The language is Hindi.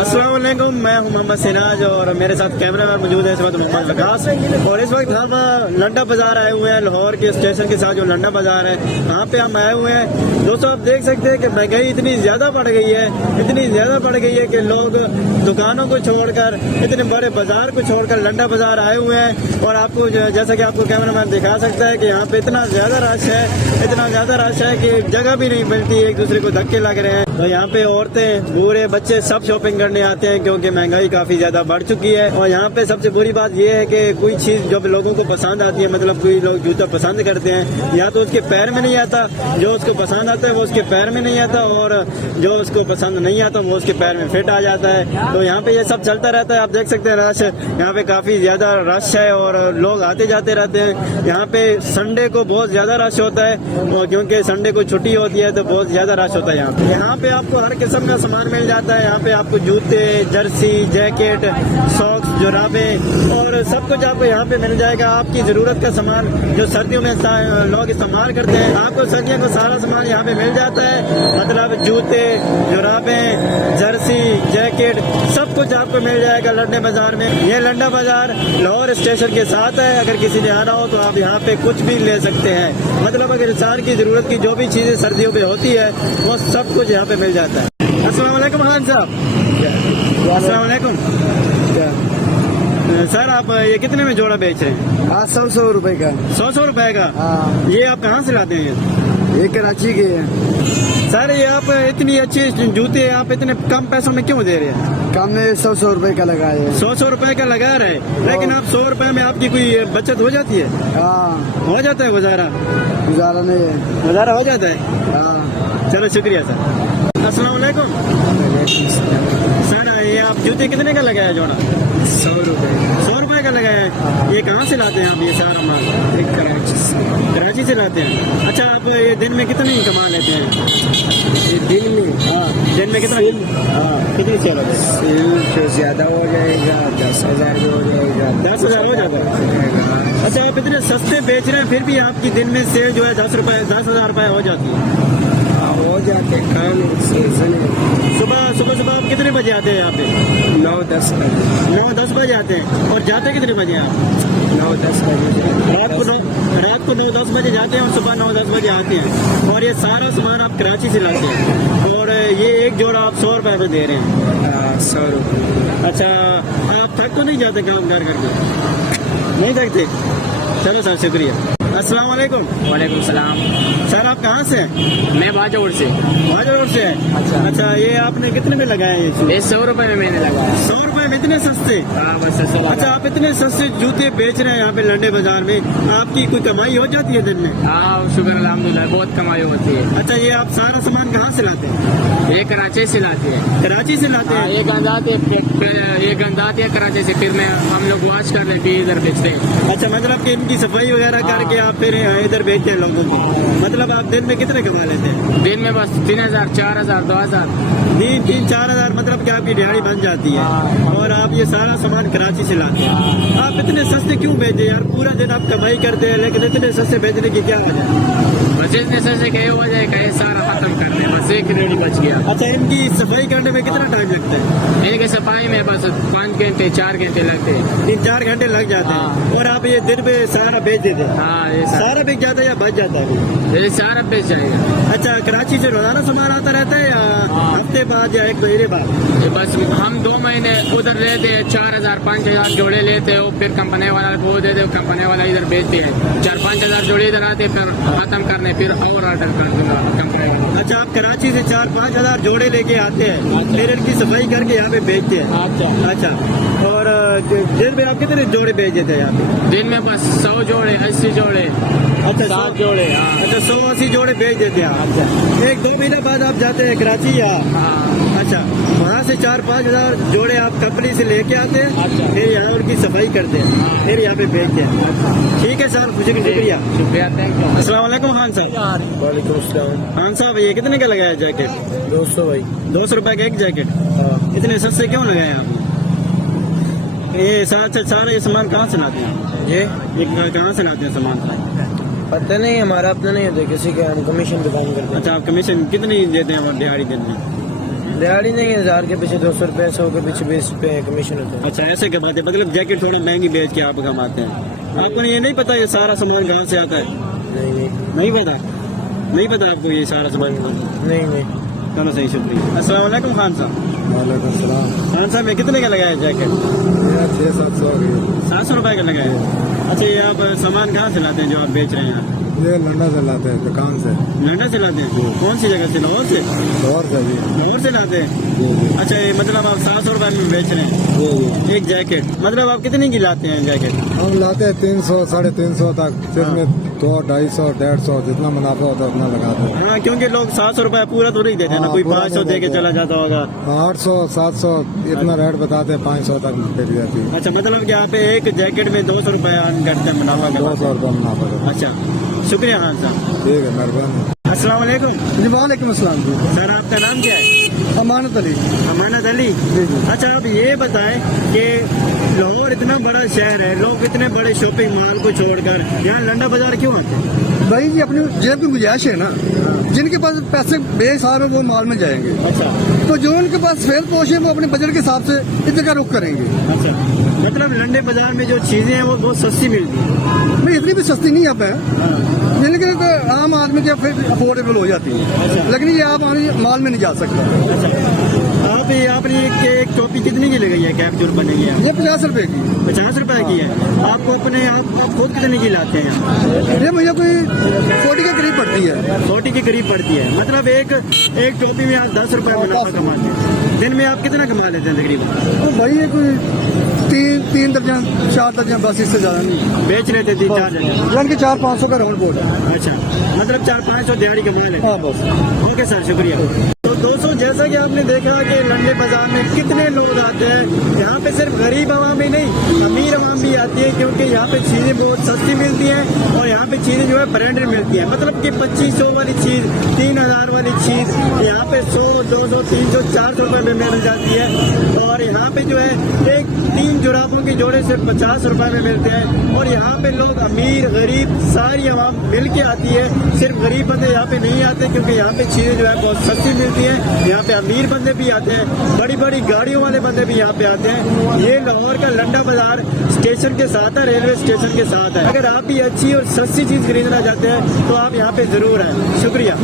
अस्सलाम वालेकुम, मैं हूं मोहम्मद सिराज और मेरे साथ कैमरामैन मौजूद है इस वक्त मोहम्मद विकास। और इस वक्त हम लंडा बाजार आए हुए हैं, लाहौर के स्टेशन के साथ जो लंडा बाजार है वहाँ पे हम आए हुए हैं। दोस्तों, आप देख सकते हैं कि महंगाई इतनी ज़्यादा बढ़ गई है, इतनी ज़्यादा बढ़ गई है कि लोग दुकानों को छोड़कर, इतने बड़े बाजार को छोड़कर लंडा बाजार आए हुए हैं। और आपको जैसा कि आपको कैमरामैन दिखा सकता है कि यहाँ पे इतना ज़्यादा रश है, इतना ज़्यादा रश है कि जगह भी नहीं मिलती, एक दूसरे को धक्के लग रहे हैं। तो यहाँ पे औरतें, बूढ़े, बच्चे सब शॉपिंग करने आते हैं क्योंकि महंगाई काफी ज्यादा बढ़ चुकी है। और यहाँ पे सबसे बुरी बात यह है कि कोई चीज जब लोगों को पसंद आती है, मतलब कोई लोग जूता पसंद करते हैं, या तो उसके पैर में नहीं आता, जो उसको पसंद आता है वो उसके पैर में नहीं आता, और जो उसको पसंद नहीं आता वो उसके पैर में फिट आ जाता है। तो यहाँ पे ये सब चलता रहता है। आप देख सकते हैं रश, यहाँ पे काफी ज्यादा रश है और लोग आते जाते रहते हैं। यहाँ पे संडे को बहुत ज्यादा रश होता है, और क्योंकि संडे को छुट्टी होती है तो बहुत ज्यादा रश होता है। यहाँ पे आपको हर किस्म का सामान मिल जाता है। यहाँ पे आपको जूते, जर्सी, जैकेट, सॉक्स, जुराबे और सब कुछ आपको यहाँ पे मिल जाएगा। आपकी जरूरत का सामान जो सर्दियों में लोग इस्तेमाल करते हैं, आपको सर्दियों का सारा सामान यहाँ पे मिल जाता है। मतलब जूते, जुराबे, जर्सी, जैकेट, सब कुछ आपको मिल जाएगा लंडे बाजार में। ये लंडा बाजार लाहौर स्टेशन के साथ है। अगर किसी ने आना हो तो आप यहाँ पे कुछ भी ले सकते हैं। मतलब अगर इंसान की जरूरत की जो भी चीजें सर्दियों में होती है वो सब कुछ यहाँ पे मिल जाता है। अस्सलाम वालेकुम खान साहब। अस्सलाम वालेकुम सर, आप ये कितने में जोड़ा बेच रहे हैं? 100 रुपए का। 100 रुपए का? हाँ। ये आप कहाँ से लाते हैं? ये कराची के हैं। सर, ये आप इतनी अच्छी जूते आप इतने कम पैसों में क्यों दे रहे हैं? कम में 100 रुपए का लगाए हैं। 100 रुपए का लगा रहे हैं, लेकिन आप 100 रुपए में आपकी कोई बचत हो जाती है? हाँ, हो जाता है गुजारा? गुजारा नहीं है। गुजारा हो जाता है। हाँ। चलो शुक्रिया सर। अस्सलाम वालेकुम सर, ये आप जूते कितने का लगाया जोड़ा? 100 रुपए। 100 रुपए का लगाया है। ये कहाँ से लाते हैं आप ये सारा माल? एक कराची से। कराची से लाते हैं। अच्छा, आप ये दिन में कितनी कमा लेते हैं? ये दिन में? हाँ, दिन में कितना? हाँ, कितनी सेल होती है? सेल तो ज्यादा हो जाएगा, 10,000 भी हो जाएगा। 10,000 हो जाता है। अच्छा, आप इतने सस्ते बेच रहे हैं फिर भी आपकी दिन में सेल जो है 10,000 रुपए हो जाती है। हो जाते काम सीजन है। सुबह आप कितने बजे आते हैं यहाँ पे? 9-10 बजे। 9-10 बजे आते हैं। और जाते कितने बजे आप? 9-10 बजे। रात को 9-10 बजे जाते हैं और सुबह 9-10 बजे आते हैं। और ये सारा सामान आप कराची से लाते हैं, और ये एक जोड़ा आप 100 रुपए में दे रहे हैं। 100 रुपए। अच्छा, आप थक तो नहीं जाते काम कर करके? नहीं थकते? चलो सर, शुक्रिया। अस्सलाम वालेकुम। वालेकुम सलाम। सर, आप कहाँ से हैं? मैं बाजौर से। बाजौर से हैं? अच्छा, ये आपने कितने में लगाया ये? 100 रुपए में मैंने लगाया। 100 रुपए में इतने सस्ते? हाँ, बस 100 लगा। अच्छा, आप इतने सस्ते जूते बेच रहे हैं यहाँ पे लंडे बाजार में, आपकी कोई कमाई हो जाती है दिन में? हाँ, शुक्र अल्हम्दुलिल्लाह, बहुत कमाई होती है। अच्छा, ये आप सारा सामान कहाँ से लाते हैं? ये कराची से लाते हैं। कराची से लाते हैं? ये गंदाते हैं कराची से, फिर मैं हम लोग वॉश कर लेते हैं, इधर बेचते हैं। अच्छा, मतलब कि इनकी सफाई वगैरह करके आप फिर इधर बेचते हैं लोगों को। मतलब आप दिन में कितने कमा लेते हैं? दिन में बस 3,000, 4,000, 2,000। 3-4 मतलब कि आपकी दिहाड़ी बन जाती है। और आप ये सारा सामान कराची से लाते हैं। आप इतने सस्ते क्यों बेचते हैं यार? पूरा दिन आप कमाई करते हैं, लेकिन इतने सस्ते बेचने की क्या वजह है? बस इतने से कहे हो जाए, कहे सारा खत्म कर दे, बस एक रेडी बच गया। अच्छा, इनकी सफाई करने में कितना टाइम लगता है? इनकी सफाई में बस 5 घंटे 4 घंटे लगते हैं। 3-4 घंटे लग जाते हैं। और आप ये दिन में सारा बेच देते हैं? हाँ, ये सारा बिक जाता है या बच जाता है? ये सारा बेच जाएगा। अच्छा, कराची से रोजाना सामान आता रहता है या हफ्ते बाद या 1 महीने बाद? बस हम 2 महीने उधर लेते हैं, 4,000 5,000 जोड़े लेते हो, फिर कंपनी वाला को देते हो, कंपनी वाला इधर बेचते हैं। 4-5 जोड़े इधर आते, फिर खत्म करने फिर और ऑर्डर कर दूंगा कंपनी। अच्छा, आप कराची से 4-5 हजार जोड़े लेके आते हैं, फिर इनकी सफाई करके यहाँ पे बेचते हैं? अच्छा, और दिन में आप कितने जोड़े बेच देते हैं यहाँ पे? दिन में बस 100 जोड़े, 80 जोड़े। अच्छा, 7 जोड़े। अच्छा, 100-80 जोड़े बेच देते हैं आप। 1-2 महीने बाद आप जाते हैं कराची या? अच्छा, वहाँ से 4-5 हजार जोड़े आप कंपनी से लेके आते हैं, फिर यहाँ उनकी सफाई करते हैं, फिर यहाँ पे बेचते हैं। ठीक है सर, शुक्रिया। Thank you. अस्सलाम वालेकुम खान साहब। वालेकुम सलाम। खान साहब, ये कितने का लगाया जैकेट? 200 भाई। 200 रुपए का एक जैकेट? हाँ। इतने सस्ते क्यों लगाए आपने? ये सारे सामान कहाँ से लाते हैं? ये कहाँ से लाते हैं सामान? पता नहीं, हमारा अपना नहीं होता, किसी के हम कमीशन पे काम करते हैं। अच्छा, आप कमीशन कितनी देते हैं दिहाड़ी दिन में? दिहाड़ी नहीं है, 1000 के पीछे 200 रुपए, 100 के पीछे 20 रुपए कमीशन होता है। अच्छा ऐसे कमाते हैं, मतलब जैकेट थोड़ा महंगी बेच के आप कमाते हैं। आपको ये नहीं पता ये सारा सामान कहाँ से आता है? नहीं नहीं पता, नहीं पता आपको ये सारा सामान कहाँ से? नहीं। चलो सही, शुक्रिया। अस्सलाम वालेकुम खान साहब। वालेकुम सलाम। खान साहब ये कितने का लगाया जैकेट? 600-700 700 रुपए का लगाया। अच्छा ये आप सामान कहाँ से लाते हैं जो आप बेच रहे हैं? ये लंडा से लाते हैं, दुकान से। लंडा से लाते हैं? कौन सी जगह से? लाहौर से? और से जी। लाहौर से लाते हैं। अच्छा ये मतलब आप 700 रुपए में बेच रहे हैं एक जैकेट? मतलब आप कितने की लाते हैं जैकेट? हम लाते हैं 300, 350 तक, जिसमें 200, 250, 150 जितना मुनाफा होता है उतना लगाते हैं। हाँ क्योंकि लोग 700 रुपए पूरा तो नहीं देते ना, कोई 500 दे के चला जाता होगा। 800, 700 इतना रेट बताते हैं, 500 तक बिक जाती है। अच्छा मतलब कि यहाँ पे एक जैकेट में 200 रुपए अर्न करते हैं, मुनाफा करते 200 रुपये मुनाफा होता हैं। अच्छा शुक्रिया खान साहब। ठीक है, मेहरबानी। अस्सलाम वालेकुम। जी वालेकुम अस्सलाम जी। सर आपका नाम क्या है? अमानत अली। अमानत अली। अच्छा आप ये बताएं कि लाहौर इतना बड़ा शहर है, लोग इतने बड़े शॉपिंग मॉल को छोड़कर यहाँ लंडा बाजार क्यों आते हैं? भाई जी अपनी जेब की गुंजाइश है ना, जिनके पास पैसे बेहिसाब है वो मॉल में जाएंगे, अच्छा तो जो उनके पास फेल पोश है वो अपने बजट के हिसाब से इस जगह रुख करेंगे। अच्छा मतलब लंडे बाजार में जो चीजें हैं वो बहुत सस्ती मिलती है। भाई इतनी भी सस्ती नहीं है, जिनके तो आम आदमी के फिर अफोर्डेबल हो जाती है, लेकिन ये आप मॉल में नहीं जा सकता। अच्छा आप ये आपने एक टोपी कितनी की लगाई है, कैप जो बनेगी है? ये 50 रुपए की। 50 रुपए की है। आपको अपने आप खुद कितने की लाते हैं? ये भैया कोई 40 के करीब पड़ती है। 40 के करीब पड़ती है। मतलब एक टोपी में आप 10 रुपए मुनाफा कमाते हैं। दिन में आप कितना कमा लेते हैं तकरीबन? तो भाई ये कोई 3 दर्जन 4 दर्जन, बस इससे ज्यादा नहीं बेच लेते 3-4 दर्जन? यानी कि 400-500 का राउंड बोर्ड है। अच्छा मतलब 400-500 दिहाड़ी कमा लेते हैं। हाँ बस। ओके सर शुक्रिया। तो दोस्तों जैसा कि आपने देखा कि लंडे बाजार में कितने लोग आते हैं, यहाँ पे सिर्फ गरीब आवाम ही नहीं अमीर आवाम भी आती है, क्योंकि यहाँ पे चीजें बहुत सस्ती मिलती हैं और यहाँ पे चीजें जो है ब्रांडेड मिलती हैं। मतलब कि 2500 वाली चीज, 3000 वाली चीज यहाँ पे 100, 200, 300, 400 रुपए में मिल जाती है। और यहाँ पे जो है एक 3 जुराबों के जोड़े सिर्फ 50 रुपए में मिलते हैं। और यहाँ पे लोग अमीर गरीब सारी आवाम मिल के आती है, सिर्फ गरीब बंदे यहाँ पे नहीं आते, क्योंकि यहाँ पे चीजें जो है बहुत सस्ती मिलती है। यहाँ पे अमीर बंदे भी आते हैं, बड़ी बड़ी गाड़ियों वाले बंदे भी यहाँ पे आते हैं। ये लाहौर का लंडा बाजार स्टेशन के साथ है, रेलवे स्टेशन के साथ है। अगर आप भी अच्छी और सस्ती चीज खरीदना चाहते हैं तो आप यहाँ पे जरूर आए। शुक्रिया।